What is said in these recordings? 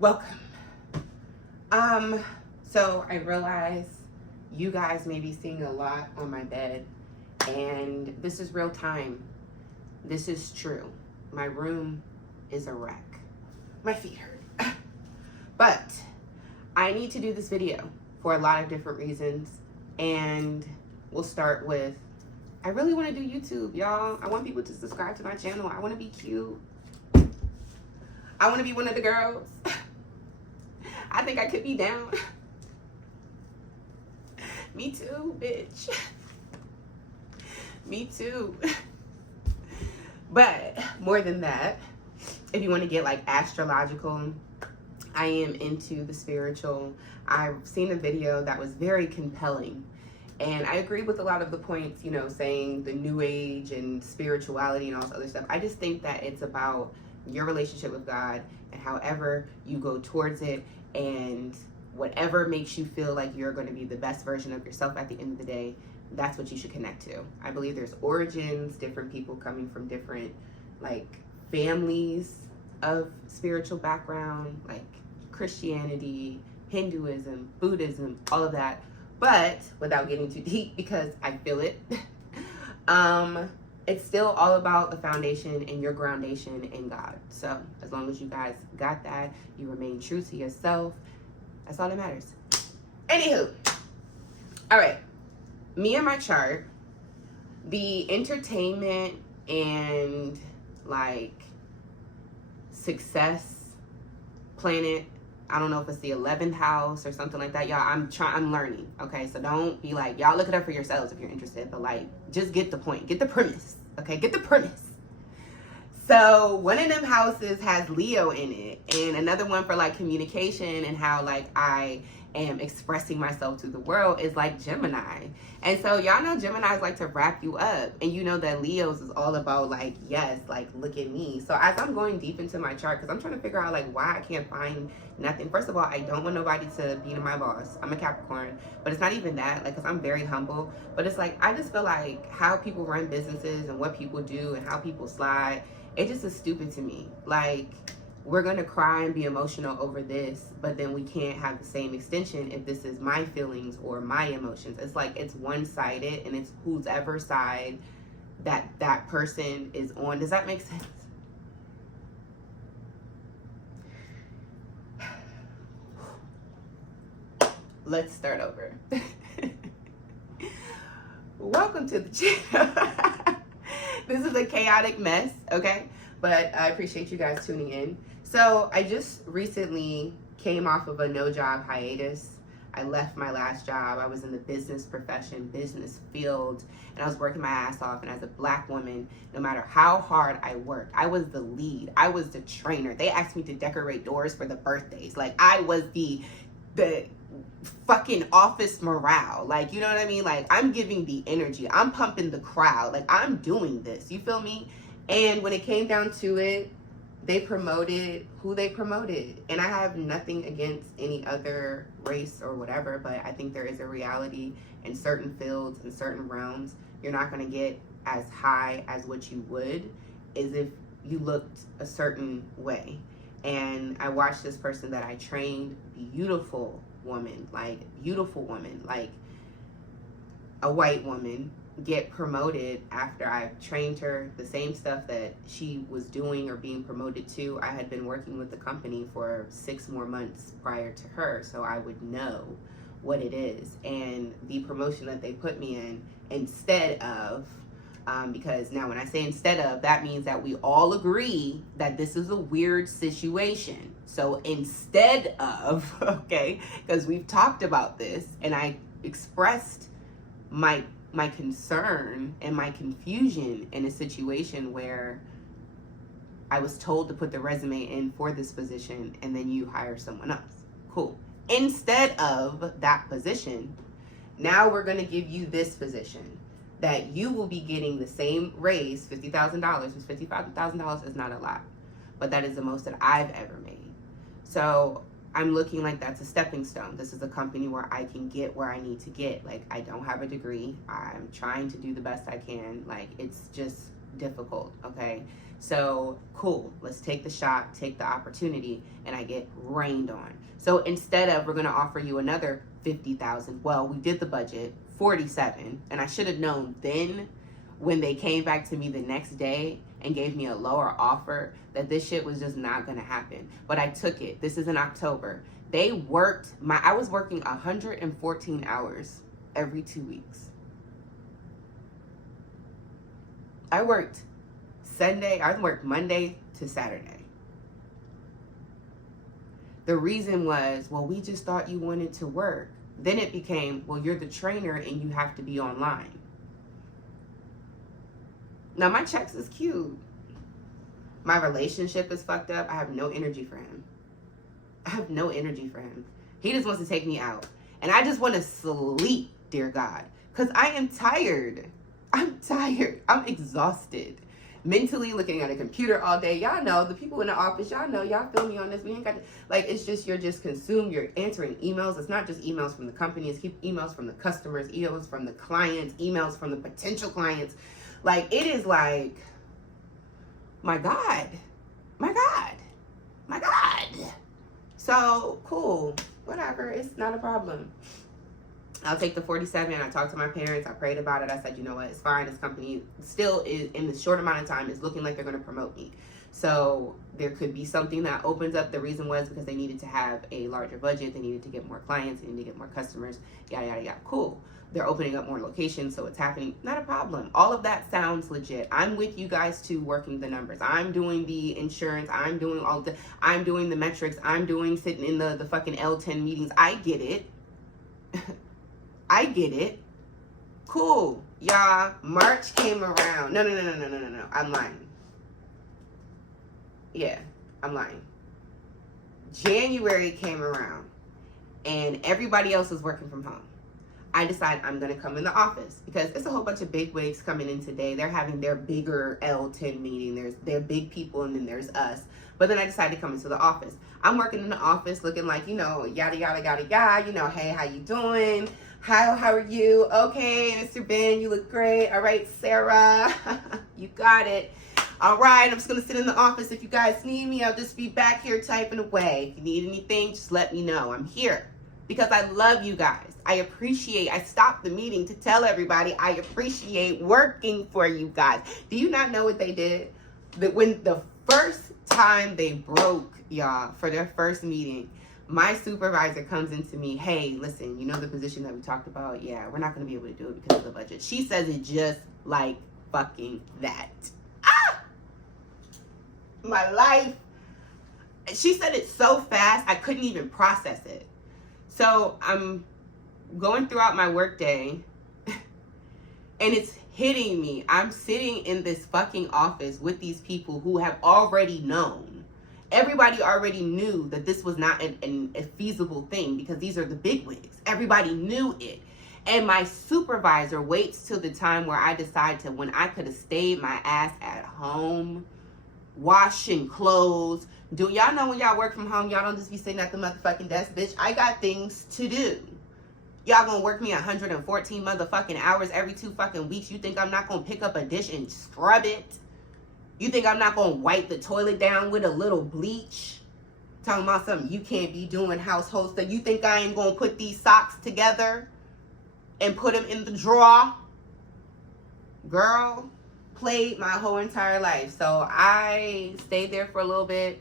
Welcome. So I realize you guys may be seeing a lot on my bed, and this is real time. This is true. My room is a wreck. My feet hurt. But I need to do this video for a lot of different reasons, and we'll start with, I really want to do YouTube, y'all. I want people to subscribe to my channel. I want to be cute. I want to be one of the girls. I think I could be down. Me too, bitch. Me too. But more than that, if you want to get like astrological, I am into the spiritual. I've seen a video that was very compelling, and I agree with a lot of the points, you know, saying the new age and spirituality and all this other stuff. I just think that it's about your relationship with God and however you go towards it, and whatever makes you feel like you're going to be the best version of yourself at the end of the day, that's what you should connect to. I believe there's origins, different people coming from different like families of spiritual background, like Christianity, Hinduism, Buddhism, all of that. But without getting too deep, because I feel it, it's still all about the foundation and your groundation in God. So as long as you guys got that, you remain true to yourself, that's all that matters. Anywho, all right, me and my chart, the entertainment and like success planet, I don't know if it's the 11th house or something like that, y'all. I'm learning, okay? So don't be like, y'all look it up for yourselves if you're interested, but like, just get the point, get the premise, okay? Get the premise. So one of them houses has Leo in it, and another one for like communication and how like I am expressing myself to the world is like Gemini. And so y'all know Geminis like to wrap you up, and you know that Leo's is all about like, yes, like look at me. So as I'm going deep into my chart, because I'm trying to figure out like why I can't find nothing. First of all, I don't want nobody to be my boss. I'm a Capricorn, but it's not even that, like, because I'm very humble. But it's like, I just feel like how people run businesses and what people do and how people slide, it just is stupid to me. Like, we're gonna cry and be emotional over this, but then we can't have the same extension if this is my feelings or my emotions. It's like, it's one-sided, and it's whose ever side that person is on. Does that make sense? Let's start over. Welcome to the channel. This is a chaotic mess, okay? But I appreciate you guys tuning in. So I just recently came off of a no-job hiatus. I left my last job. I was in the business profession, business field, and I was working my ass off. And as a Black woman, no matter how hard I worked, I was the lead. I was the trainer. They asked me to decorate doors for the birthdays. Like, I was the fucking office morale. Like, you know what I mean? Like, I'm giving the energy. I'm pumping the crowd. Like, I'm doing this. You feel me? And when it came down to it, they promoted who they promoted. And I have nothing against any other race or whatever, but I think there is a reality in certain fields, in certain realms, you're not going to get as high as what you would is if you looked a certain way. And I watched this person that I trained, beautiful woman, like a white woman, get promoted after I trained her the same stuff that she was doing or being promoted to. I had been working with the company for 6 more months prior to her, so I would know what it is. And the promotion that they put me in, instead of, because now when I say instead of, that means that we all agree that this is a weird situation. So instead of, okay, because we've talked about this, and I expressed my concern and my confusion in a situation where I was told to put the resume in for this position and then you hire someone else. Cool. Instead of that position, now we're going to give you this position that you will be getting the same raise, $50,000, which $55,000 is not a lot, but that is the most that I've ever made. So I'm looking like that's a stepping stone. This is a company where I can get where I need to get. Like, I don't have a degree. I'm trying to do the best I can. Like, it's just difficult, okay? So cool, let's take the shot, take the opportunity, and I get rained on. So instead of, we're gonna offer you another 50,000, well, we did the budget, 47, and I should have known then when they came back to me the next day and gave me a lower offer that this shit was just not gonna happen. But I took it. This is in October. I was working 114 hours every 2 weeks. I worked Monday to Saturday. The reason was, well, we just thought you wanted to work. Then it became, well, you're the trainer and you have to be online. Now, my checks is cute. My relationship is fucked up. I have no energy for him. He just wants to take me out. And I just want to sleep, dear God. Because I am tired. I'm exhausted. Mentally looking at a computer all day. Y'all know, the people in the office, y'all know, y'all feel me on this. We ain't got to, like, it's just, you're just consumed. You're answering emails. It's not just emails from the company. It's emails from the customers, emails from the clients, emails from the potential clients. Like, it is like, my God. So, cool. Whatever. It's not a problem. I'll take the 47. I talked to my parents. I prayed about it. I said, you know what? It's fine. This company still is, in the short amount of time, is looking like they're going to promote me. So there could be something that opens up. The reason was because they needed to have a larger budget. They needed to get more clients. They needed to get more customers. Yada, yada, yada. Cool. They're opening up more locations, so it's happening. Not a problem. All of that sounds legit. I'm with you guys too, working the numbers. I'm doing the insurance. I'm doing the metrics. I'm doing sitting in the fucking L10 meetings. I get it. I get it. Cool. Y'all, March came around. No. I'm lying. Yeah, I'm lying. January came around and everybody else was working from home. I decided I'm going to come in the office because it's a whole bunch of big wigs coming in today. They're having their bigger L10 meeting. They're big people, and then there's us. But then I decided to come into the office. I'm working in the office looking like, yada, yada, yada, yada. Hey, how you doing? How are you? Okay, Mr. Ben, you look great. All right, Sarah, you got it. All right, I'm just going to sit in the office. If you guys need me, I'll just be back here typing away. If you need anything, just let me know. I'm here because I love you guys. I stopped the meeting to tell everybody I appreciate working for you guys. Do you not know what they did? When the first time they broke, y'all, for their first meeting, my supervisor comes into me, hey, listen, you know the position that we talked about? Yeah, we're not going to be able to do it because of the budget. She says it just like fucking that. My life. She said it so fast, I couldn't even process it. So I'm going throughout my workday, and it's hitting me. I'm sitting in this fucking office with these people who have already known. Everybody already knew that this was not a feasible thing because these are the bigwigs. Everybody knew it. And my supervisor waits till the time where I decide to, when I could have stayed my ass at home, washing clothes. Do y'all know when y'all work from home, y'all don't just be sitting at the motherfucking desk, bitch? I got things to do. Y'all gonna work me 114 motherfucking hours every 2 fucking weeks. You think I'm not gonna pick up a dish and scrub it? You think I'm not gonna wipe the toilet down with a little bleach? Talking about something you can't be doing household stuff. You think I ain't gonna put these socks together and put them in the drawer? Girl, played my whole entire life. So I stayed there for a little bit,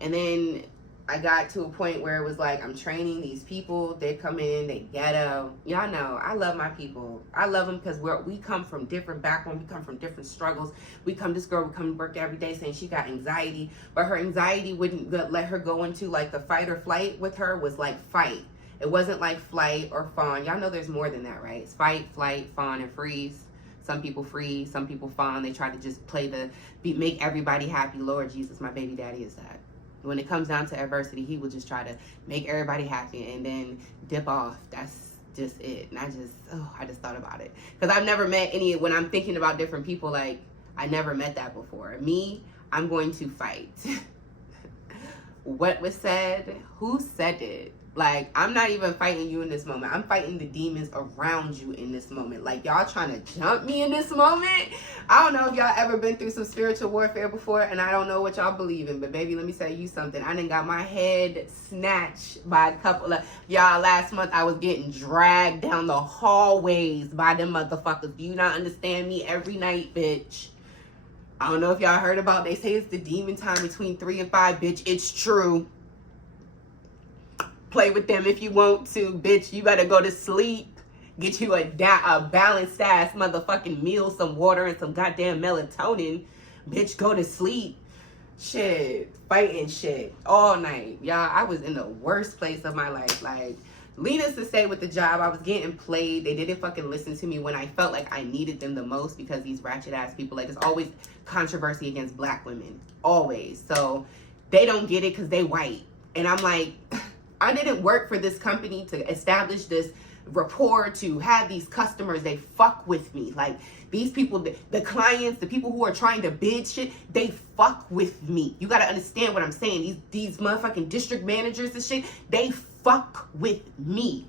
and then I got to a point where it was like, I'm training these people. They come in, they ghetto. Y'all know, I love my people. I love them because we come from different backgrounds. We come from different struggles. This girl would come to work every day saying she got anxiety, but her anxiety wouldn't let her go into like the fight or flight. With her was like fight. It wasn't like flight or fawn. Y'all know there's more than that, right? It's fight, flight, fawn, and freeze. Some people freeze, some people fawn. They try to just make everybody happy. Lord Jesus, my baby daddy is that. When it comes down to adversity, he will just try to make everybody happy and then dip off. That's just it. And I just thought about it. Because I've never met when I'm thinking about different people, like, I never met that before. Me, I'm going to fight. What was said? Who said it? Like, I'm not even fighting you in this moment. I'm fighting the demons around you in this moment. Like, y'all trying to jump me in this moment. I don't know if y'all ever been through some spiritual warfare before, and I don't know what y'all believe in, but baby, let me tell you something. I done got my head snatched by a couple of y'all. Last month, I was getting dragged down the hallways by them motherfuckers. Do you not understand me? Every night, bitch. I don't know if y'all heard about, they say it's the demon time between 3 and 5, bitch. It's true. Play with them if you want to, bitch. You better go to sleep. Get you a balanced ass motherfucking meal, some water, and some goddamn melatonin. Bitch, go to sleep. Shit. Fighting shit all night. Y'all, I was in the worst place of my life. Like, needless to say, with the job, I was getting played. They didn't fucking listen to me when I felt like I needed them the most, because these ratchet ass people, like, there's always controversy against black women. Always. So they don't get it because they white. And I'm like, I didn't work for this company to establish this rapport, to have these customers. They fuck with me. Like, these people, the clients, the people who are trying to bid shit, they fuck with me. You gotta understand what I'm saying. These motherfucking district managers and shit, they fuck with me.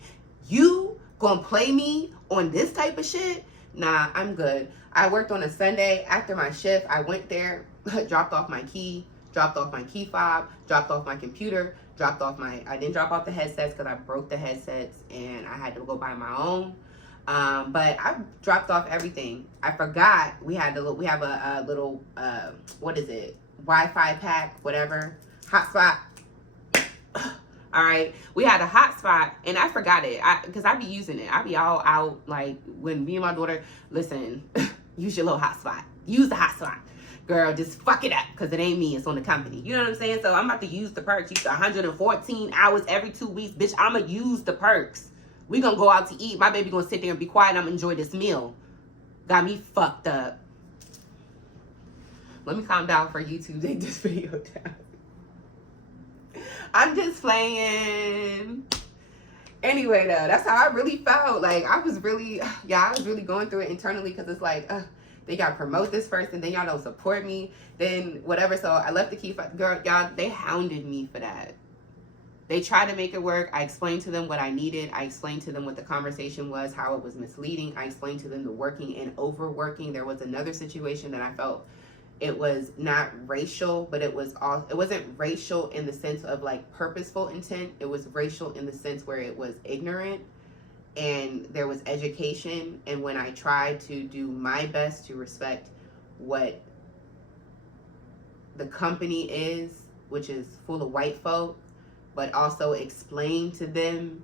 You gonna play me on this type of shit? Nah, I'm good. I worked on a Sunday after my shift. I went there, dropped off my key, dropped off my key fob, dropped off my computer, dropped off I didn't drop off the headsets because I broke the headsets and I had to go buy my own. But I dropped off everything. I forgot we have a little, what is it? Wi-Fi pack, whatever, hotspot. All right. We had a hotspot and I forgot it because I be using it. I be all out, like, when me and my daughter, listen, use your little hotspot. Use the hotspot. Girl, just fuck it up because it ain't me. It's on the company. You know what I'm saying? So I'm about to use the perks. Use 114 hours every 2 weeks. Bitch, I'm going to use the perks. We going to go out to eat. My baby going to sit there and be quiet. And I'm going to enjoy this meal. Got me fucked up. Let me calm down for YouTube. Take this video down. I'm just playing. Anyway, though, that's how I really felt. Like, I was really going through it internally because it's like, they gotta promote this person, then y'all don't support me, then whatever. So I left the key. Girl, y'all, they hounded me for that. They tried to make it work. I explained to them what I needed. I explained to them what the conversation was, how it was misleading. I explained to them the working and overworking. There was another situation that I felt it was not racial, but it wasn't racial in the sense of like purposeful intent. It was racial in the sense where it was ignorant. And there was education, and when I tried to do my best to respect what the company is, which is full of white folk, but also explain to them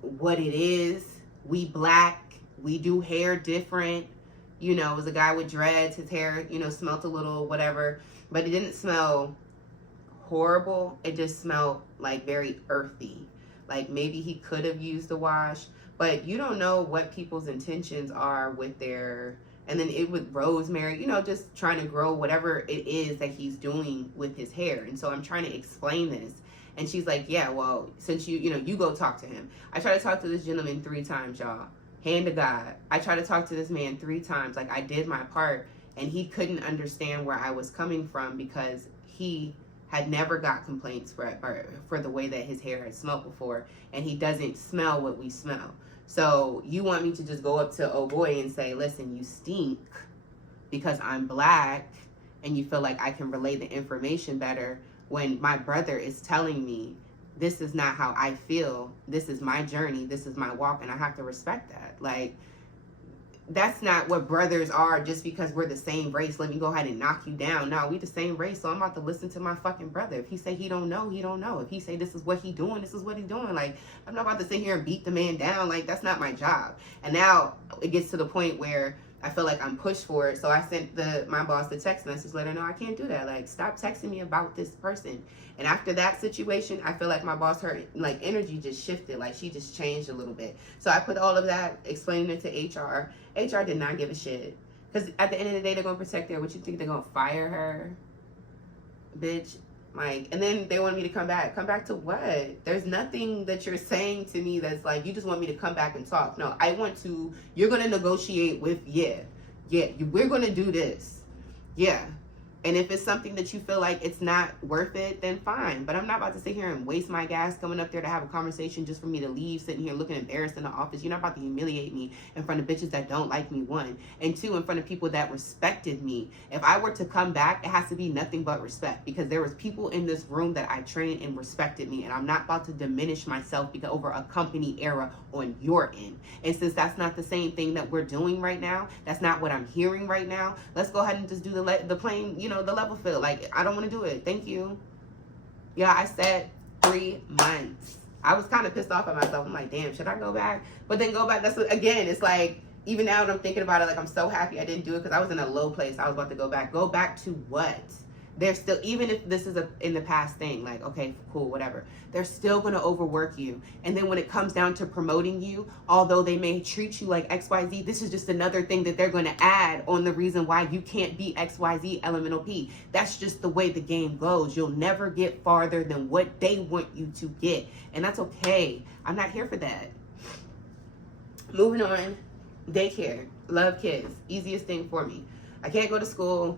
what it is. We black, we do hair different. You know, it was a guy with dreads, his hair, you know, smelled a little whatever, but it didn't smell horrible. It just smelled like very earthy. Like maybe he could have used the wash, but you don't know what people's intentions are with their, and then it with rosemary, you know, just trying to grow whatever it is that he's doing with his hair. And so I'm trying to explain this. And she's like, yeah, well, since you know, you go talk to him. I tried to talk to this gentleman 3 times, y'all. Hand to God. I tried to talk to this man 3 times. Like, I did my part, and he couldn't understand where I was coming from because he had never got complaints for the way that his hair had smelled before, and he doesn't smell what we smell. So you want me to just go up to oh boy and say, listen, you stink because I'm black, and you feel like I can relay the information better when my brother is telling me this is not how I feel, this is my journey, this is my walk, and I have to respect that. Like, that's not what brothers are just because we're the same race. Let me go ahead and knock you down. No, we the same race, so I'm about to listen to my fucking brother. If he say he don't know, he don't know. If he say this is what he doing, this is what he's doing. Like, I'm not about to sit here and beat the man down. Like, that's not my job. And now it gets to the point where I feel like I'm pushed for it. So I sent my boss the text message, let her know I can't do that. Like, stop texting me about this person. And after that situation, I feel like my boss, her like energy just shifted. Like, she just changed a little bit. So I put all of that, explaining it to HR. HR did not give a shit. Because at the end of the day, they're going to protect her. What you think they're going to fire her? Bitch. Like, and then they want me to come back. Come back to what? There's nothing that you're saying to me that's like, you just want me to come back and talk. No, I want to, you're going to negotiate with, we're going to do this. Yeah. And if it's something that you feel like it's not worth it, then fine. But I'm not about to sit here and waste my gas coming up there to have a conversation just for me to leave, sitting here looking embarrassed in the office. You're not about to humiliate me in front of bitches that don't like me, one. And two, in front of people that respected me. If I were to come back, it has to be nothing but respect, because there was people in this room that I trained and respected me. And I'm not about to diminish myself because over a company era on your end. And since that's not the same thing that we're doing right now, that's not what I'm hearing right now, let's go ahead and just do the plain, the level field. Like, I don't want to do it. Thank you. Yeah, I said 3 months. I was kind of pissed off at myself. I'm like, damn, should I go back? But then go back. That's what, again, it's like, even now that I'm thinking about it, like, I'm so happy I didn't do it, because I was in a low place. I was about to go back. Go back to what? They're still, even if this is in the past thing, like, okay, cool, whatever, they're still going to overwork you. And then when it comes down to promoting you, although they may treat you like XYZ, this is just another thing that they're going to add on the reason why you can't be XYZ elemental P. That's just the way the game goes. You'll never get farther than what they want you to get. And that's okay. I'm not here for that. Moving on. Daycare. Love kids. Easiest thing for me. I can't go to school.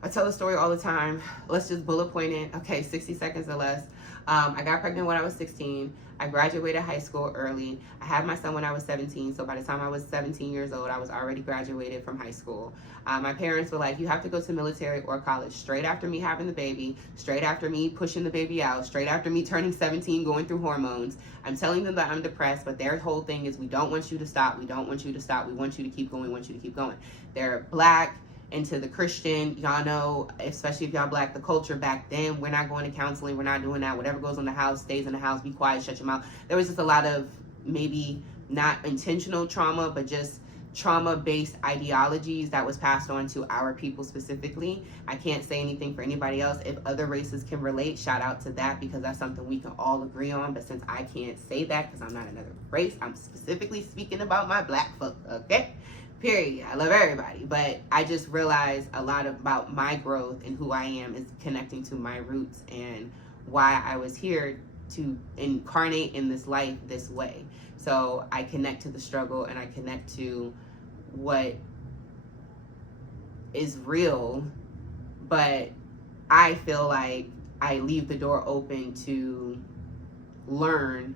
I tell the story all the time. Let's just bullet point it. Okay, 60 seconds or less. I got pregnant when I was 16. I graduated high school early. I had my son when I was 17. So by the time I was 17 years old, I was already graduated from high school. My parents were like, you have to go to military or college. Straight after me having the baby, straight after me pushing the baby out, straight after me turning 17, going through hormones. I'm telling them that I'm depressed, but their whole thing is, we don't want you to stop. We don't want you to stop. We want you to keep going. We want you to keep going. They're Black, into the Christian, y'all know, especially if y'all Black, the culture back then, we're not going to counseling, we're not doing that. Whatever goes in the house stays in the house. Be quiet, shut your mouth. There was just a lot of maybe not intentional trauma, but just trauma-based ideologies that was passed on to our people specifically. I can't say anything for anybody else. If other races can relate, shout out to that, because that's something we can all agree on. But since I can't say that because I'm not another race, I'm specifically speaking about my Black folk, okay? Period. I love everybody, but I just realized a lot about my growth and who I am is connecting to my roots and why I was here to incarnate in this life this way. So I connect to the struggle, and I connect to what is real, but I feel like I leave the door open to learn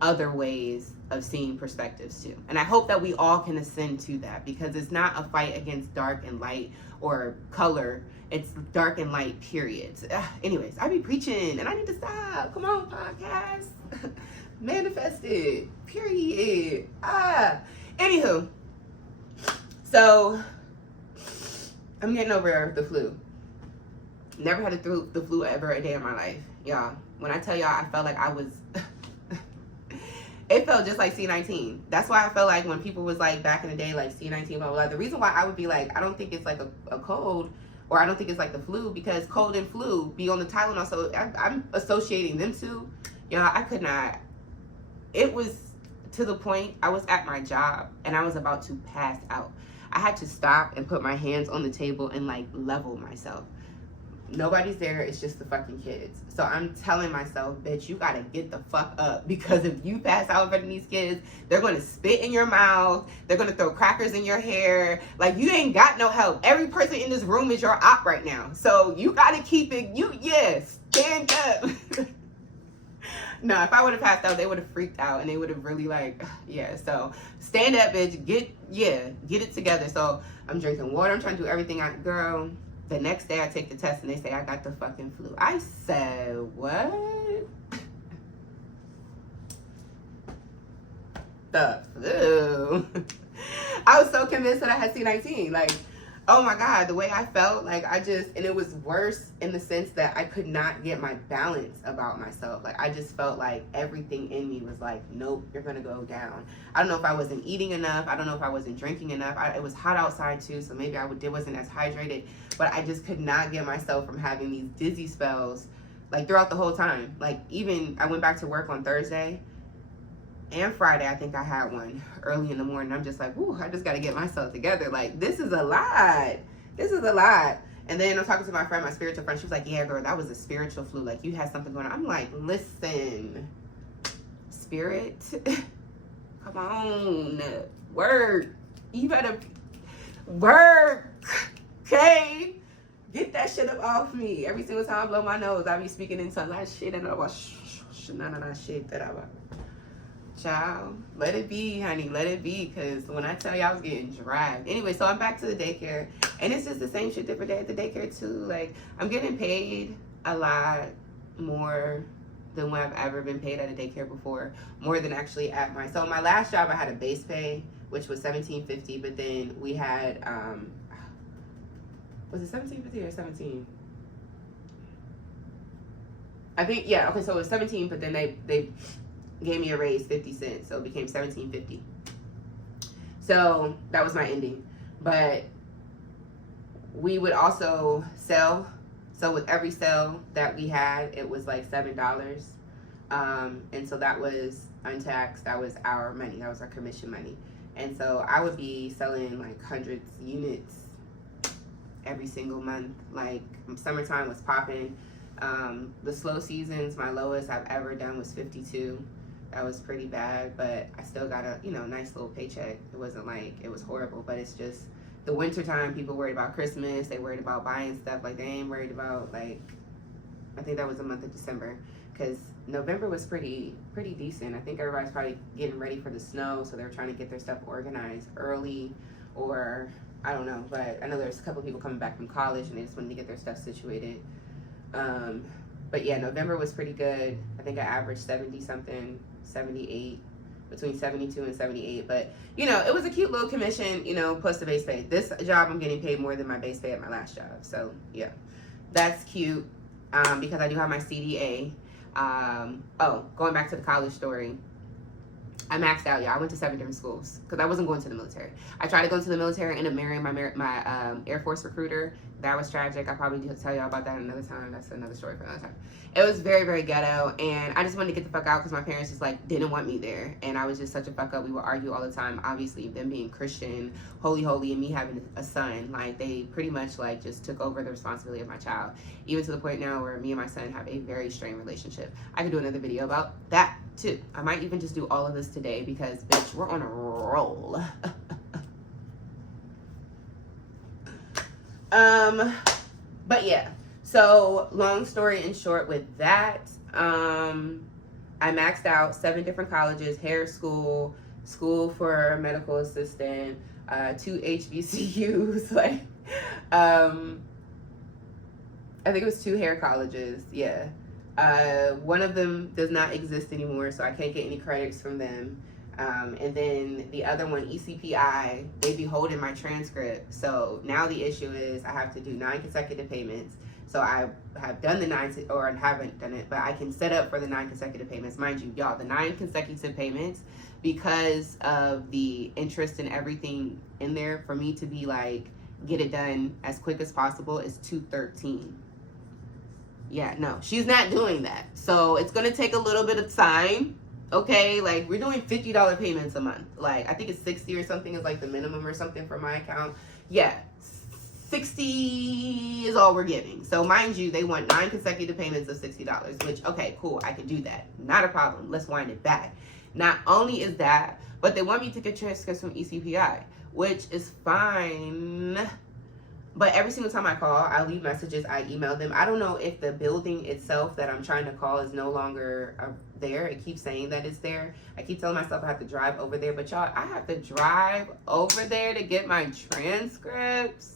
other ways of seeing perspectives too. And I hope that we all can ascend to that, because it's not a fight against dark and light or color. It's dark and light, period. Anyways, I be preaching and I need to stop. Come on, podcast. Manifest it, period. Anywho, so I'm getting over the flu. Never had the flu ever a day in my life, y'all. When I tell y'all, I felt like I was it felt just like C19. That's why I felt like when people was like back in the day, like C19, blah, blah, blah. The reason why I would be like, I don't think it's like a cold, or I don't think it's like the flu, because cold and flu be on the Tylenol. So I'm associating them two. Y'all, I could not. It was to the point I was at my job and I was about to pass out. I had to stop and put my hands on the table and like level myself. Nobody's there. It's just the fucking kids. So I'm telling myself, bitch, you gotta get the fuck up, because if you pass out in front of these kids, they're gonna spit in your mouth. They're gonna throw crackers in your hair. Like, you ain't got no help. Every person in this room is your op right now. So you gotta keep it. Stand up. No, if I would have passed out, they would have freaked out and they would have really so stand up, bitch. Get it together. So I'm drinking water. I'm trying to do everything girl. The next day I take the test and they say I got the fucking flu. I said, what? The flu? I was so convinced that I had C19. Like, oh my God, the way I felt, like and it was worse in the sense that I could not get my balance about myself. Like, I just felt like everything in me was like, nope, you're gonna go down. I don't know if I wasn't eating enough. I don't know if I wasn't drinking enough. It was hot outside too, so maybe I wasn't as hydrated, but I just could not get myself from having these dizzy spells, like throughout the whole time. Like, even I went back to work on Thursday and Friday, I think I had one early in the morning. I'm just like, ooh, I just got to get myself together. Like, this is a lot. This is a lot. And then I'm talking to my friend, my spiritual friend. She was like, yeah, girl, that was a spiritual flu. Like, you had something going on. I'm like, listen, spirit, come on, work. You better work, okay? Get that shit up off me. Every single time I blow my nose, I be speaking in tongues. That shit and I shit that I child. Let it be, honey. Let it be. Because when I tell you I was getting dragged. Anyway, so I'm back to the daycare. And it's just the same shit different day at the daycare too. Like, I'm getting paid a lot more than what I've ever been paid at a daycare before. More than actually at my... So my last job, I had a base pay, which was $17.50. But then we had... was it $17.50 or 17? I think, yeah, okay, so it was 17, but then they gave me a raise 50 cents, so it became $17.50. So that was my ending. But we would also sell. So with every sale that we had, it was like $7. And so that was untaxed. That was our money. That was our commission money. And so I would be selling like hundreds of units every single month. Like, summertime was popping. The slow seasons, my lowest I've ever done was 52. That was pretty bad, but I still got a, nice little paycheck. It wasn't like it was horrible, but it's just the winter time, people worried about Christmas, they worried about buying stuff. Like, they ain't worried about, like, I think that was the month of December, because November was pretty decent. I think everybody's probably getting ready for the snow, so they're trying to get their stuff organized early, or I don't know, but I know there's a couple people coming back from college and they just wanted to get their stuff situated. But yeah, November was pretty good. I think I averaged 70 something, 78, between 72 and 78. But, it was a cute little commission, plus the base pay. This job, I'm getting paid more than my base pay at my last job. So yeah, that's cute, because I do have my CDA. Going back to the college story. I maxed out, I went to 7 different schools because I wasn't going to the military. I tried to go to the military and ended up marrying my Air Force recruiter. That was tragic. I'll probably tell y'all about that another time. That's another story for another time. It was very, very ghetto, and I just wanted to get the fuck out because my parents just didn't want me there, and I was just such a fuck up. We would argue all the time. Obviously, them being Christian, holy, and me having a son, they pretty much just took over the responsibility of my child, even to the point now where me and my son have a very strained relationship. I could do another video about that too. I might even just do all of this today because, bitch, we're on a roll. But yeah, so long story in short with that, I maxed out 7 different colleges, hair school, school for medical assistant, 2 HBCUs, I think it was 2 hair colleges, yeah. One of them does not exist anymore, so I can't get any credits from them. And then the other one, ECPI, they be holding my transcript. So now the issue is I have to do 9 consecutive payments. So I have done the 9, or haven't done it, but I can set up for the 9 consecutive payments. Mind you, y'all, the 9 consecutive payments, because of the interest and everything in there, for me to be get it done as quick as possible, is $213. Yeah, no, she's not doing that. So it's going to take a little bit of time. Okay, we're doing $50 payments a month. I think it's 60 or something is the minimum or something for my account. Yeah, 60 is all we're giving. So mind you, they want 9 consecutive payments of $60, which, okay, cool, I can do that. Not a problem. Let's wind it back. Not only is that, but they want me to get transcripts from ECPI, which is fine. But every single time I call, I leave messages, I email them. I don't know if the building itself that I'm trying to call is no longer there. It keeps saying that it's there. I keep telling myself I have to drive over there. But y'all, I have to drive over there to get my transcripts.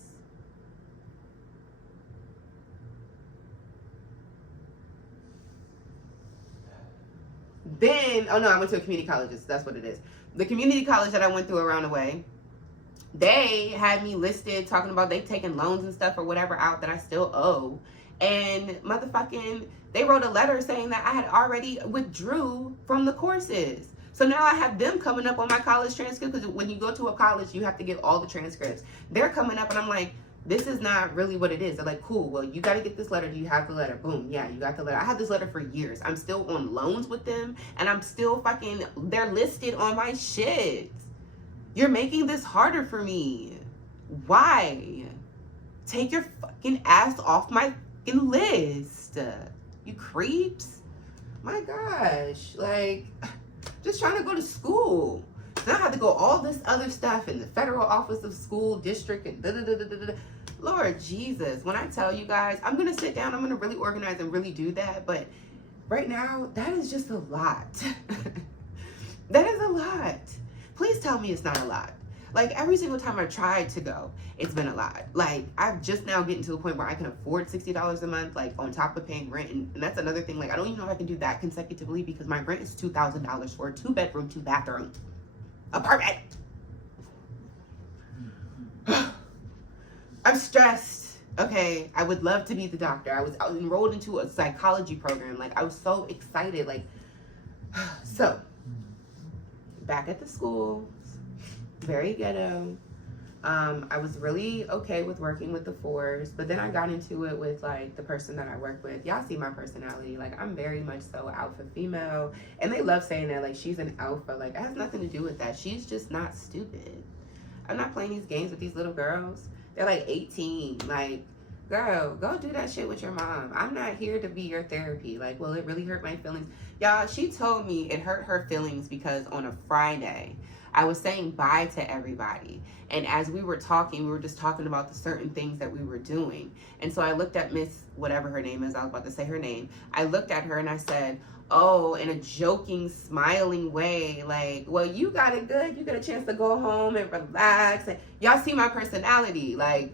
Then, oh no, I went to a community college. That's what it is. The community college that I went through around the way, they had me listed talking about they taking loans and stuff or whatever out that I still owe. And motherfucking, they wrote a letter saying that I had already withdrew from the courses. So now I have them coming up on my college transcript, because when you go to a college, you have to give all the transcripts. They're coming up and I'm like, this is not really what it is. They're like, cool, well, you got to get this letter. Do you have the letter? Boom, yeah, you got the letter. I had this letter for years. I'm still on loans with them, and I'm still they're listed on my shit. You're making this harder for me. Why? Take your fucking ass off my fucking list. You creeps. My gosh. Just trying to go to school. Now I have to go all this other stuff in the federal office of school district and da-da-da-da-da-da. Lord Jesus, when I tell you guys, I'm going to sit down, I'm going to really organize and really do that. But right now, that is just a lot. That is a lot. Please tell me it's not a lot. Like, every single time I've tried to go, it's been a lot. Like, I'm just now getting to the point where I can afford $60 a month, like, on top of paying rent. And that's another thing. Like, I don't even know if I can do that consecutively because my rent is $2,000 for a 2-bedroom, 2-bathroom apartment. I'm stressed. Okay, I would love to be the doctor. I was enrolled into a psychology program. Like, I was so excited. Like, so, back at the school, very ghetto. I was really okay with working with the 4s, but then I got into it with, like, the person that I work with. Y'all see my personality. Like, I'm very much so alpha female, and they love saying that, like, she's an alpha. Like, it has nothing to do with that. She's just not stupid. I'm not playing these games with these little girls. They're like 18. Like, girl, go do that shit with your mom. I'm not here to be your therapy. Like, will it really hurt my feelings? Y'all, she told me it hurt her feelings because on a Friday, I was saying bye to everybody. And as we were talking, we were just talking about the certain things that we were doing. And so I looked at Miss, whatever her name is, I was about to say her name. I looked at her and I said, oh, in a joking, smiling way, like, well, you got it good. You get a chance to go home and relax. And y'all see my personality. Like,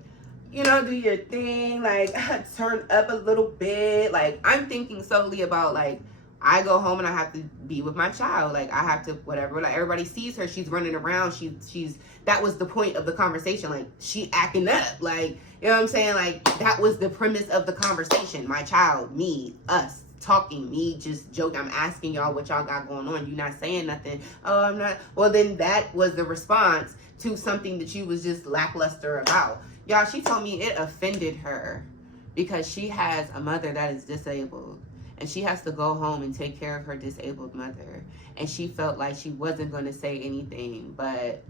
you know, do your thing. Like, turn up a little bit. Like, I'm thinking solely about, like, I go home and I have to be with my child. Like, I have to, whatever. Like, everybody sees her. She's running around. She's, that was the point of the conversation. Like, she acting up. Like, you know what I'm saying? Like, that was the premise of the conversation. My child, me, us. Talking, me just joking. I'm asking y'all what y'all got going on. You not saying nothing. Oh, I'm not. Well, then that was the response to something that you was just lackluster about. Y'all, she told me it offended her because she has a mother that is disabled and she has to go home and take care of her disabled mother. And she felt like she wasn't going to say anything, but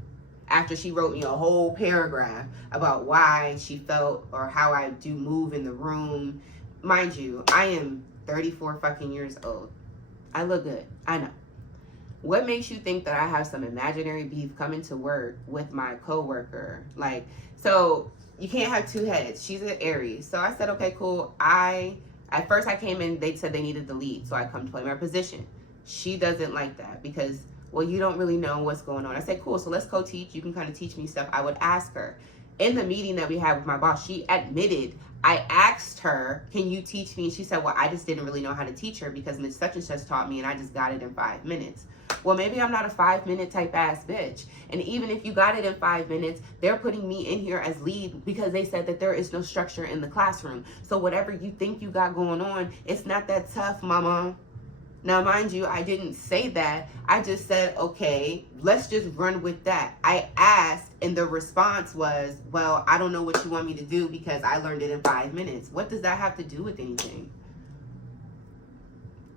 after she wrote me a whole paragraph about why she felt or how I do move in the room. Mind you, I am 34 fucking years old. I look good. I know. What makes you think that I have some imaginary beef coming to work with my coworker? Like, so you can't have two heads. She's an Aries. So I said, okay, cool. At first I came in, they said they needed the lead. So I come to play my position. She doesn't like that because, well, you don't really know what's going on. I said, cool. So let's co-teach. You can kind of teach me stuff. I would ask her. In the meeting that we had with my boss, she admitted, I asked her, can you teach me? And she said, well, I just didn't really know how to teach her because Miss such and such taught me and I just got it in 5 minutes. Well, maybe I'm not a 5-minute type ass bitch. And even if you got it in 5 minutes, they're putting me in here as lead because they said that there is no structure in the classroom. So whatever you think you got going on, it's not that tough, mama. Now, mind you, I didn't say that. I just said, okay, let's just run with that. I asked, and the response was, well, I don't know what you want me to do because I learned it in 5 minutes. What does that have to do with anything?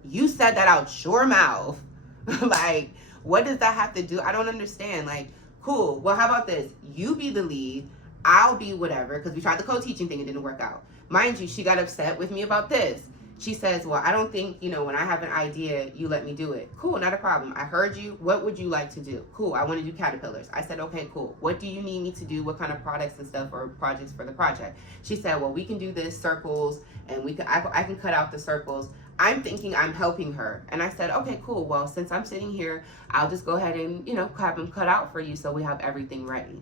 You said that out your mouth. Like, what does that have to do? I don't understand. Like, cool. Well, how about this? You be the lead. I'll be whatever, because we tried the co-teaching thing. It didn't work out. Mind you, she got upset with me about this. She says, well, I don't think, when I have an idea, you let me do it. Cool, not a problem. I heard you. What would you like to do? Cool, I want to do caterpillars. I said, okay, cool. What do you need me to do? What kind of products and stuff or projects for the project? She said, well, we can do this, circles, and I can cut out the circles. I'm thinking I'm helping her. And I said, okay, cool. Well, since I'm sitting here, I'll just go ahead and, have them cut out for you so we have everything ready.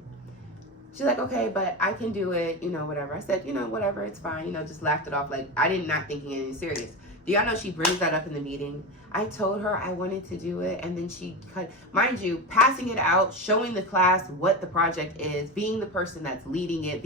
She's like, okay, but I can do it, whatever. I said, whatever, it's fine. Just laughed it off. Like, I did not thinking anything serious. Do y'all know she brings that up in the meeting? I told her I wanted to do it, and then she cut. Mind you, passing it out, showing the class what the project is, being the person that's leading it,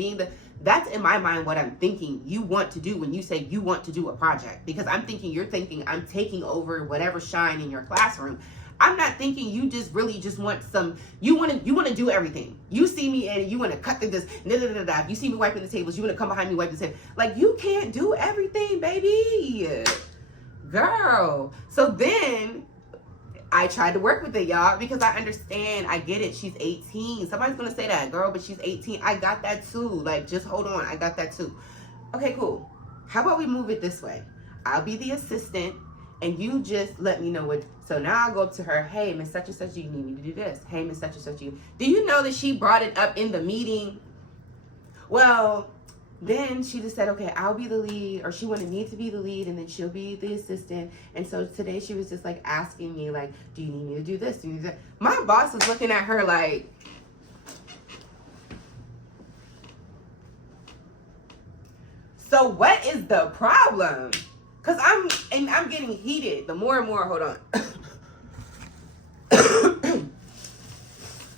that's in my mind what I'm thinking you want to do when you say you want to do a project. Because I'm thinking you're thinking I'm taking over whatever shine in your classroom. I'm not thinking you just really just want some, you want to do everything. You see me and you want to cut through this, da-da-da-da-da. You see me wiping the tables, you want to come behind me, wipe the table. Like, you can't do everything, baby. Girl. So then I tried to work with it, y'all, because I understand, I get it. She's 18. Somebody's going to say that, girl, but she's 18. I got that too. Like, just hold on. I got that too. Okay, cool. How about we move it this way? I'll be the assistant. And you just let me know what. So now I'll go up to her. Hey, Miss such and such, you need me to do this. Hey, Miss such and such, do you know that she brought it up in the meeting? Well, Then she just said, okay, I'll be the lead, or she wanted me to be the lead, and then she'll be the assistant. And so today she was just like asking me, like, do you need me to do this? Do you need that? My boss was looking at her like, so what is the problem? Cause I'm getting heated. The more and more, hold on.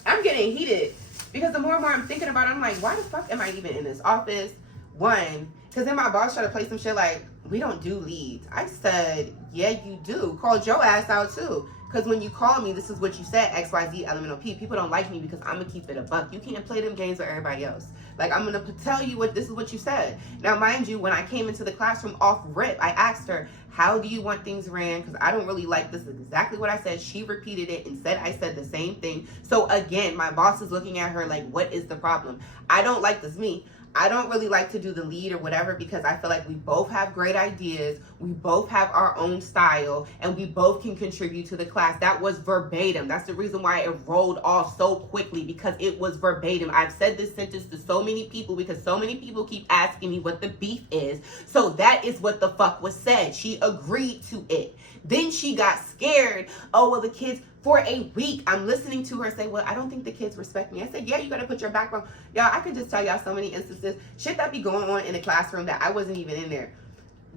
I'm getting heated because the more and more I'm thinking about it, I'm like, why the fuck am I even in this office? One, because then my boss tried to play some shit like, we don't do leads. I said, yeah, you do. Called your ass out too. Because when you call me, this is what you said, XYZ, elemental P. People don't like me because I'm going to keep it a buck. You can't play them games with everybody else. Like, I'm going to tell you what, this is what you said. Now, mind you, when I came into the classroom off rip, I asked her, how do you want things ran? Because I don't really like this. Is exactly what I said. She repeated it and said I said the same thing. So again, my boss is looking at her like, what is the problem? I don't like this. Me. I don't really like to do the lead or whatever because I feel like we both have great ideas. We both have our own style and we both can contribute to the class. That was verbatim. That's the reason why it rolled off so quickly, because it was verbatim. I've said this sentence to so many people because so many people keep asking me what the beef is. So that is what the fuck was said. She agreed to it. Then she got scared. Oh, well, the kids... For a week, I'm listening to her say, well, I don't think the kids respect me. I said, yeah, you got to put your backbone. Y'all, I could just tell y'all so many instances. Shit that be going on in the classroom that I wasn't even in there.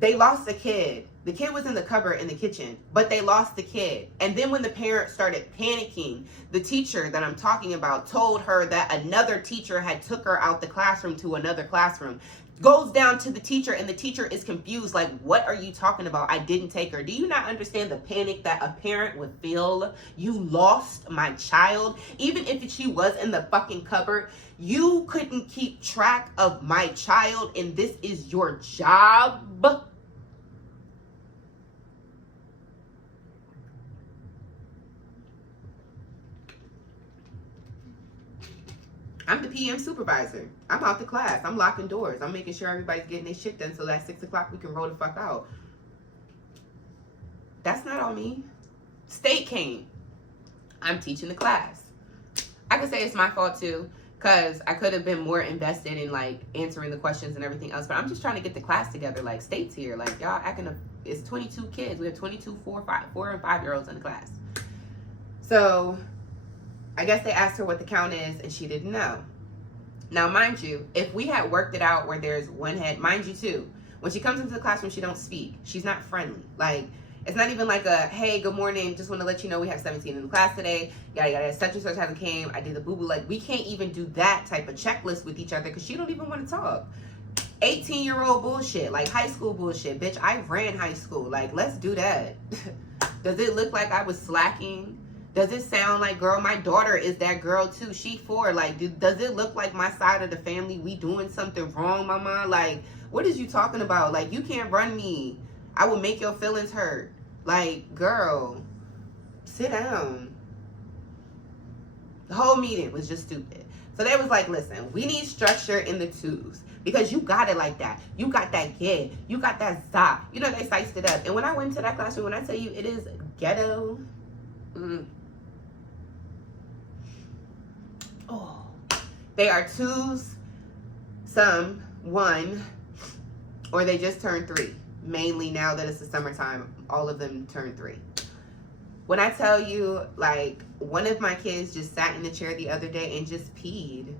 They lost a kid. The kid was in the cupboard in the kitchen, but they lost the kid. And then when the parents started panicking, the teacher that I'm talking about told her that another teacher had took her out the classroom to another classroom. Goes down to the teacher and the teacher is confused, like, what are you talking about? I didn't take her. Do you not understand the panic that a parent would feel? You lost my child. Even if she was in the fucking cupboard, you couldn't keep track of my child, and this is your job. I'm the PM supervisor. I'm out the class. I'm locking doors. I'm making sure everybody's getting their shit done so that at 6 o'clock we can roll the fuck out. That's not on me. State came. I'm teaching the class. I could say it's my fault too, because I could have been more invested in like answering the questions and everything else, but I'm just trying to get the class together. Like, state's here. Like, y'all acting up. It's 22 kids. We have 22 4 and 5 year olds in the class. So I guess they asked her what the count is, and she didn't know. Now, mind you, if we had worked it out where there's one head, mind you too, when she comes into the classroom, she don't speak. She's not friendly. Like, it's not even like a, hey, good morning, just want to let you know we have 17 in the class today. Yada, yada, such and such hasn't came. I did the boo-boo. Like, we can't even do that type of checklist with each other because she don't even want to talk. 18-year-old bullshit, like high school bullshit. Bitch, I ran high school. Like, let's do that. Does it look like I was slacking? Does it sound like, girl, my daughter is that girl too? She 4. Like, does it look like my side of the family? We doing something wrong, mama? Like, what is you talking about? Like, you can't run me. I will make your feelings hurt. Like, girl, sit down. The whole meeting was just stupid. So they was like, listen, we need structure in the twos. Because you got it like that. You got that yeah. You got that za. You know, they sliced it up. And when I went to that classroom, when I tell you it is ghetto. Oh, they are 2s, some 1, or they just turned 3. Mainly now that it's the summertime, all of them turned 3. When I tell you, like, one of my kids just sat in the chair the other day and just peed.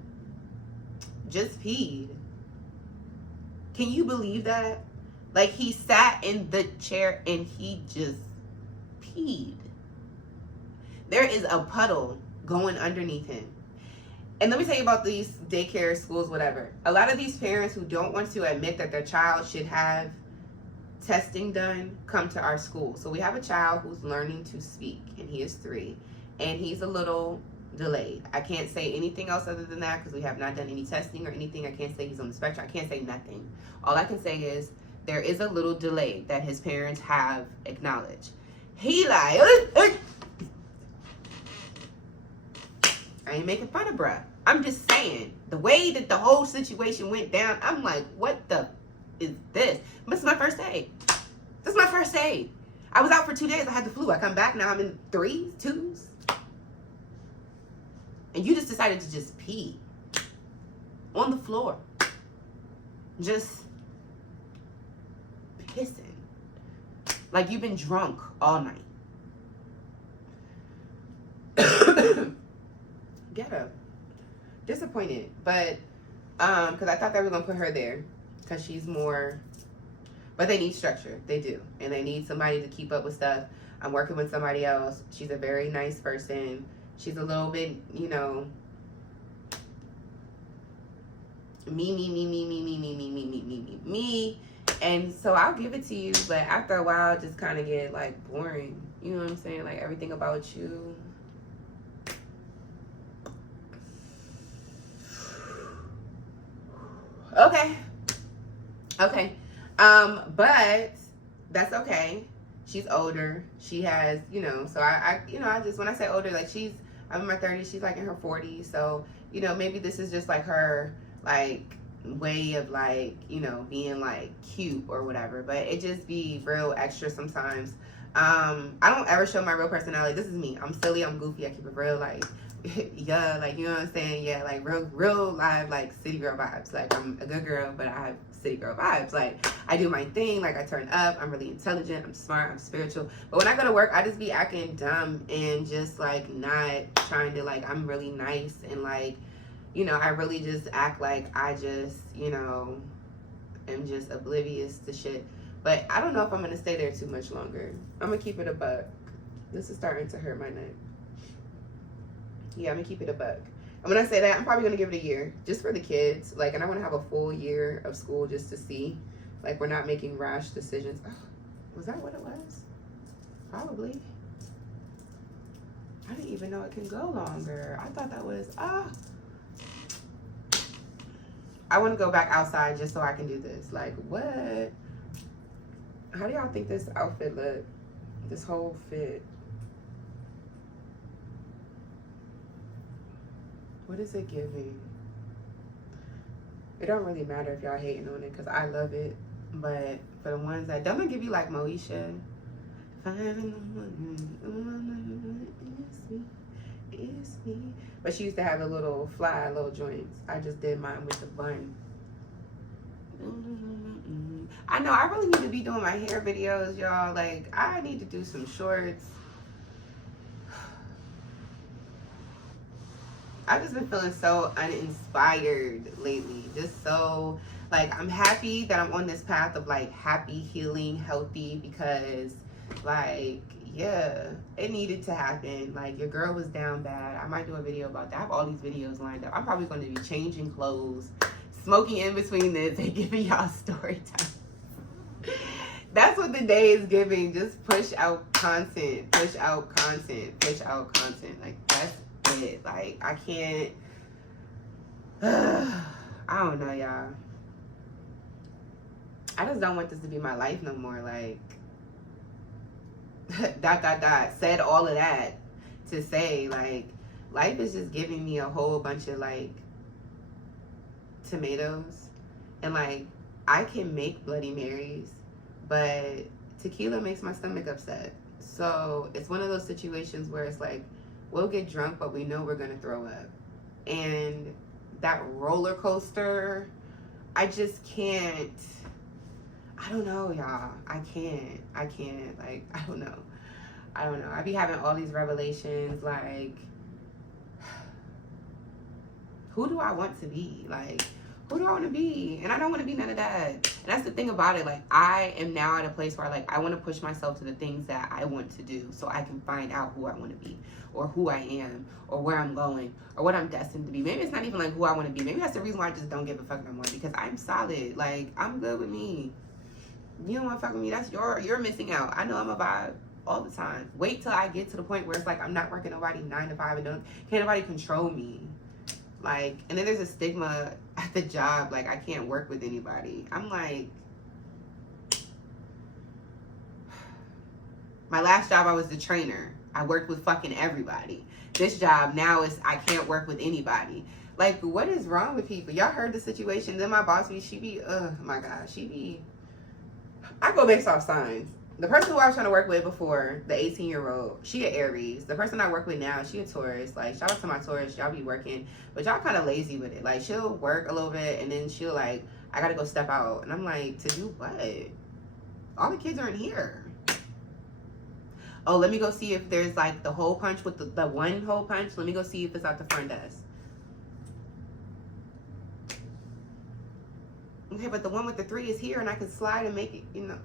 Just peed. Can you believe that? Like, he sat in the chair and he just peed. There is a puddle going underneath him. And let me tell you about these daycare schools, whatever. A lot of these parents who don't want to admit that their child should have testing done come to our school. So we have a child who's learning to speak, and he is 3, and he's a little delayed. I can't say anything else other than that because we have not done any testing or anything. I can't say he's on the spectrum. I can't say nothing. All I can say is there is a little delay that his parents have acknowledged. He like, I ain't making fun of bruh. I'm just saying, the way that the whole situation went down, I'm like, what the is this? This is my first day. This is my first day. I was out for 2 days. I had the flu. I come back now. I'm in 3s, 2s. And you just decided to just pee on the floor. just pissing. Like you've been drunk all night. Ghetto. Disappointed. But, because I thought they were going to put her there. Because she's more, but they need structure. They do. And they need somebody to keep up with stuff. I'm working with somebody else. She's a very nice person. She's a little bit, you know, me. And so I'll give it to you, but after a while, it just kind of get like boring. You know what I'm saying? Like everything about you. Okay. But that's okay. She's older. She has, you know, so I just, when I say older, like I'm in my 30s, she's like in her 40s. So, you know, maybe this is just like her, like, way of like, you know, being like cute or whatever, but it just be real extra sometimes. I don't ever show my real personality. This is me. I'm silly, I'm goofy, I keep it real, like, yeah, like, you know what I'm saying? Yeah, like real live, like city girl vibes. Like I'm a good girl, but I have city girl vibes. Like I do my thing, like I turn up, I'm really intelligent, I'm smart, I'm spiritual. But when I go to work, I just be acting dumb and just like not trying to, like, I'm really nice and like, you know, I really just act like I just, you know, am just oblivious to shit. But I don't know if I'm going to stay there too much longer. I'm going to keep it a buck. This is starting to hurt my neck. Yeah, I'm going to keep it a buck. And when I say that, I'm probably going to give it a year. Just for the kids. Like, and I want to have a full year of school just to see. Like, we're not making rash decisions. Oh, was that what it was? Probably. I didn't even know it can go longer. I thought that was, I want to go back outside just so I can do this. Like, what? How do y'all think this outfit look? This whole fit. What is it giving? It don't really matter if y'all hating on it because I love it. But for the ones that don't give you like Moesha. It's me. But she used to have the little fly, little joints. I just did mine with the bun. I know, I really need to be doing my hair videos, y'all. Like, I need to do some shorts. I've just been feeling so uninspired lately. Just so, like, I'm happy that I'm on this path of, like, happy, healing, healthy, because, like, yeah, it needed to happen. Like, your girl was down bad. I might do a video about that. I have all these videos lined up. I'm probably going to be changing clothes, smoking in between this, and giving y'all story time. That's what the day is giving. Just push out content. Push out content. Push out content. Like, that's it. Like, I can't. I don't know, y'all. I just don't want this to be my life no more. Like, ... Said all of that to say, like, life is just giving me a whole bunch of, like, tomatoes. And, like, I can make Bloody Marys, but tequila makes my stomach upset. So it's one of those situations where it's like, we'll get drunk, but we know we're going to throw up. And that roller coaster, I just can't. I don't know, y'all. I can't. Like, I don't know. I be having all these revelations, like, who do I want to be? Like, who do I want to be? And I don't want to be none of that. And that's the thing about it. Like, I am now at a place where, like, I want to push myself to the things that I want to do so I can find out who I want to be, or who I am, or where I'm going, or what I'm destined to be. Maybe it's not even, like, who I want to be. Maybe that's the reason why I just don't give a fuck no more, because I'm solid. Like, I'm good with me. You don't want to fuck with me, that's you're missing out. I know I'm a vibe all the time. Wait till I get to the point where it's like I'm not working nobody 9 to 5 and can't nobody control me. Like, and then there's a stigma at the job, like, I can't work with anybody. I'm like, my last job I was the trainer. I worked with fucking everybody. This job now is I can't work with anybody. Like, what is wrong with people? Y'all heard the situation. Then my boss, she be, oh my God, she be, I go based off signs. The person who I was trying to work with before, the 18-year-old, she an Aries. The person I work with now, she a Taurus. Like, shout out to my Taurus. Y'all be working. But y'all kind of lazy with it. Like, she'll work a little bit, and then she'll, like, I gotta go step out. And I'm like, to do what? All the kids are in here. Oh, let me go see if there's like the hole punch with the one hole punch. Let me go see if it's at the front desk. Okay, but the one with the 3 is here and I can slide and make it, you know.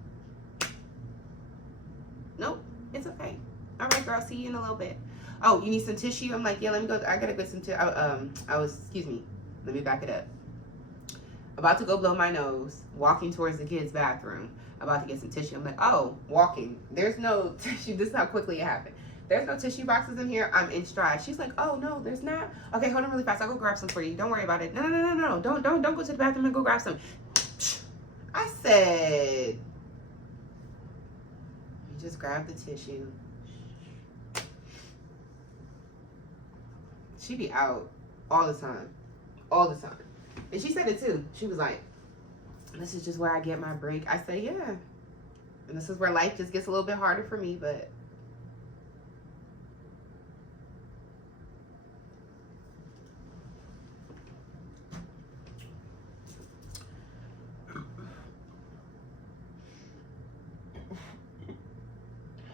Nope, it's okay. All right, girl, see you in a little bit. Oh, you need some tissue? I'm like, yeah, let me go. I gotta get some excuse me. Let me back it up. About to go blow my nose, walking towards the kids' bathroom, about to get some tissue. I'm like, oh, walking. There's no tissue. This is how quickly it happened. There's no tissue boxes in here. I'm in stride. She's like, oh, no, there's not. Okay, hold on really fast. I'll go grab some for you. Don't worry about it. No. Don't go to the bathroom and go grab some. I said, you just grab the tissue. She be out all the time. All the time. And she said it too. She was like, this is just where I get my break. I said, yeah. And this is where life just gets a little bit harder for me, but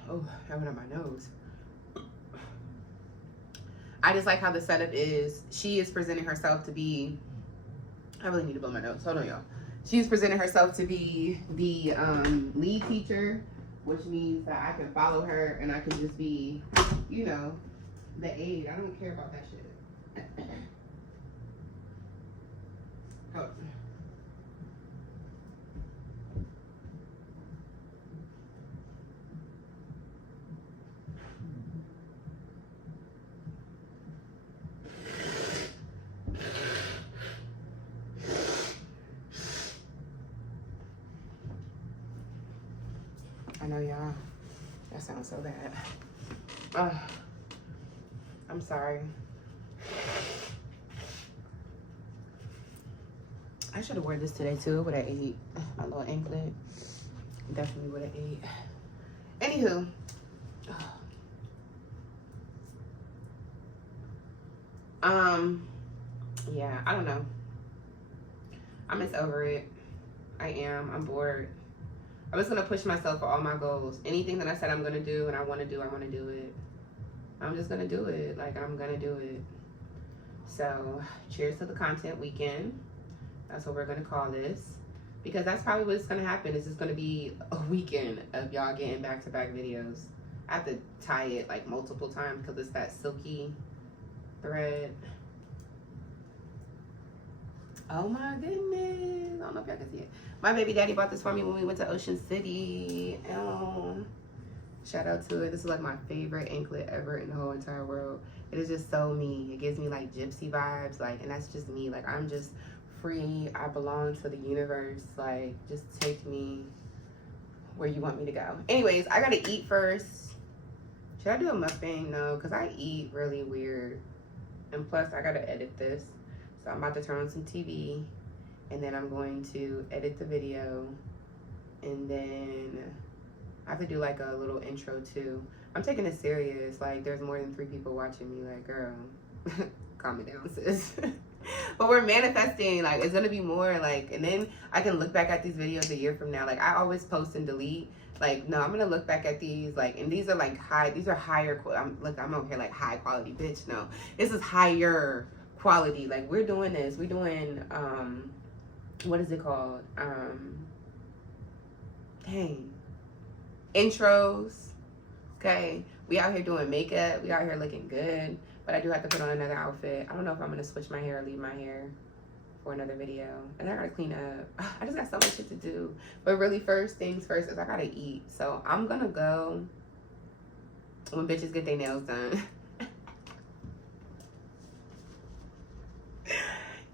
oh, I went on my nose. I just like how the setup is. She is presenting herself to be, I really need to blow my nose. Hold on, y'all. She's presenting herself to be the lead teacher, which means that I can follow her and I can just be, you know, the aide. I don't care about that shit. Oh. I know, y'all. That sounds so bad. I'm sorry. I should have worn this today too. Would have ate my little anklet. Definitely would have ate. Anywho. Yeah, I don't know. I'm just over it. I am. I'm bored. I'm just gonna push myself for all my goals. Anything that I said I'm gonna do and I wanna do, I wanna do it. I'm just gonna do it. Like, I'm gonna do it. So, cheers to the content weekend. That's what we're gonna call this. Because that's probably what's gonna happen. Is it's gonna be a weekend of y'all getting back-to-back videos. I have to tie it like multiple times because it's that silky thread. Oh my goodness. I don't know if y'all can see it. My baby daddy bought this for me when we went to Ocean City. Shout out to it. This is like my favorite anklet ever in the whole entire world. It is just so me. It gives me like gypsy vibes. Like, and that's just me. Like, I'm just free. I belong to the universe. Like, just take me where you want me to go. Anyways, I gotta eat first. Should I do a mukbang? No, because I eat really weird. And plus, I gotta edit this. So I'm about to turn on some TV. And then I'm going to edit the video. And then I have to do like a little intro too. I'm taking it serious. Like, there's more than 3 people watching me. Like, girl, calm it down, sis. But we're manifesting. Like, it's gonna be more. Like, and then I can look back at these videos a year from now. Like, I always post and delete. Like, no, I'm gonna look back at these. Like, and these are like these are higher. I'm over here like high quality, bitch. No, this is higher quality. Like, we're doing this. We're doing what is it called? Dang. Intros. Okay. We out here doing makeup. We out here looking good. But I do have to put on another outfit. I don't know if I'm going to switch my hair or leave my hair for another video. And I got to clean up. I just got so much shit to do. But really, first things first is I got to eat. So I'm going to go when bitches get their nails done.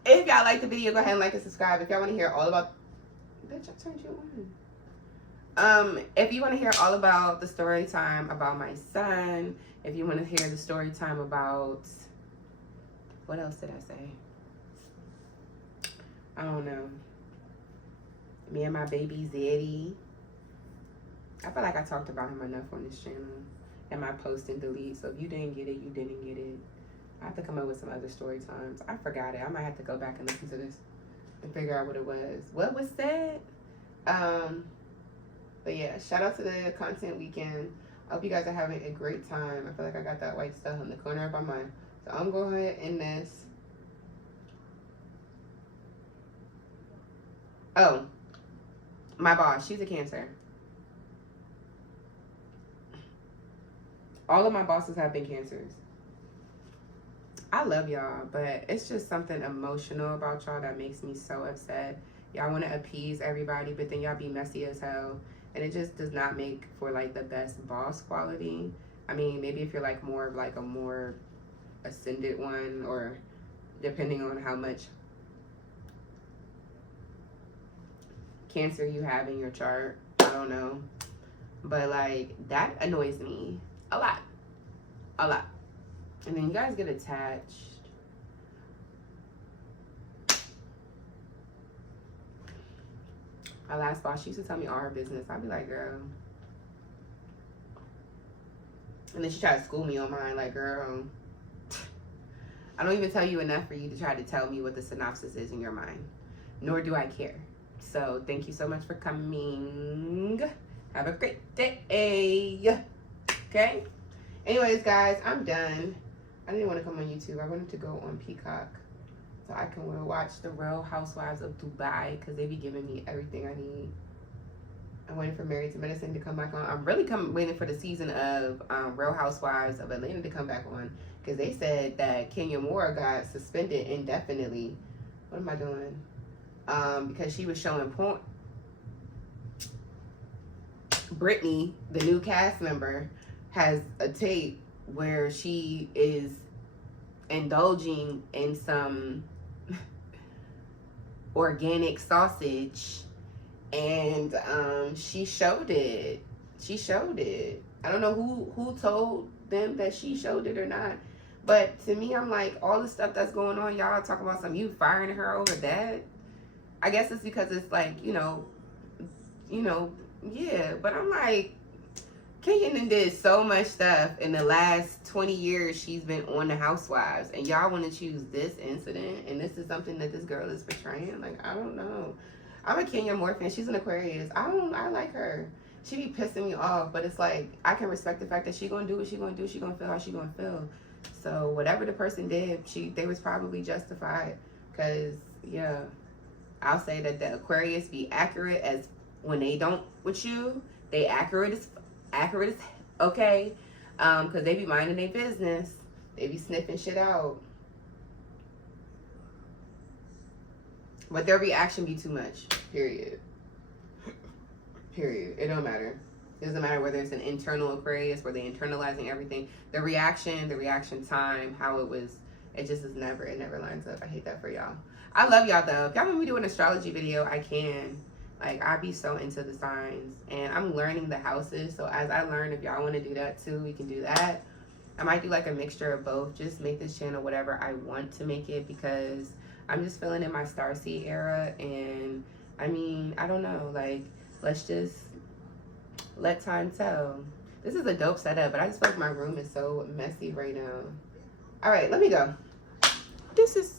If y'all like the video, go ahead and like and subscribe. If y'all want to hear all about... Bitch, I turned you on. If you want to hear all about the story time about my son, if you want to hear the story time about... What else did I say? I don't know. Me and my baby Zeddy. I feel like I talked about him enough on this channel. And my post and delete. So if you didn't get it, you didn't get it. I have to come up with some other story times. I forgot it. I might have to go back and listen to this. and figure out what it was. What was said? But yeah, shout out to the content weekend. I hope you guys are having a great time. I feel like I got that white stuff in the corner of my mind. So I'm going to go ahead and end this. Oh, my boss, she's a Cancer. All of my bosses have been Cancers. I love y'all, but it's just something emotional about y'all that makes me so upset. Y'all want to appease everybody, but then y'all be messy as hell. And it just does not make for like the best boss quality. I mean, maybe if you're like more of like a more ascended one, or depending on how much Cancer you have in your chart. I don't know. But like, that annoys me a lot. A lot. And then you guys get attached. My last boss, she used to tell me all her business. I'd be like, girl. And then she tried to school me on mine. Like, girl, I don't even tell you enough for you to try to tell me what the synopsis is in your mind. Nor do I care. So thank you so much for coming. Have a great day. Okay? Anyways, guys, I'm done. I didn't want to come on YouTube. I wanted to go on Peacock so I can watch the Real Housewives of Dubai, because they be giving me everything I need. I'm waiting for Married to Medicine to come back on. I'm really waiting for the season of Real Housewives of Atlanta to come back on, because they said that Kenya Moore got suspended indefinitely. What am I doing? Because she was showing porn. Brittany, the new cast member, has a tape where she is indulging in some organic sausage, and she showed it. I don't know who told them that she showed it or not, but to me, I'm like, all the stuff that's going on, y'all talking about some you firing her over that. I guess it's because it's like, you know, yeah, but I'm like, Kenya did so much stuff in the last 20 years she's been on the Housewives, and y'all want to choose this incident, and this is something that this girl is portraying? Like, I don't know. I'm a Kenya Moore fan. She's an Aquarius. I like her. She be pissing me off, but it's like, I can respect the fact that she gonna do what she gonna do. She gonna feel how she gonna feel. So whatever the person did, they was probably justified, because, yeah, I'll say that the Aquarius be accurate as when they don't with you, they accurate as okay, because they be minding their business. They be sniffing shit out, but their reaction be too much. Period. It don't matter. It doesn't matter whether it's an internal Aquarius where they internalizing everything. The reaction time, how it just is never, it never lines up. I hate that for y'all. I love y'all though. If y'all want me to do an astrology video, I can. Like, I be so into the signs, and I'm learning the houses. So as I learn, if y'all want to do that too, we can do that. I might do like a mixture of both. Just make this channel whatever I want to make it, because I'm just feeling in my starseed era. And I mean, I don't know. Like, let's just let time tell. This is a dope setup, but I just feel like my room is so messy right now. All right, let me go. This is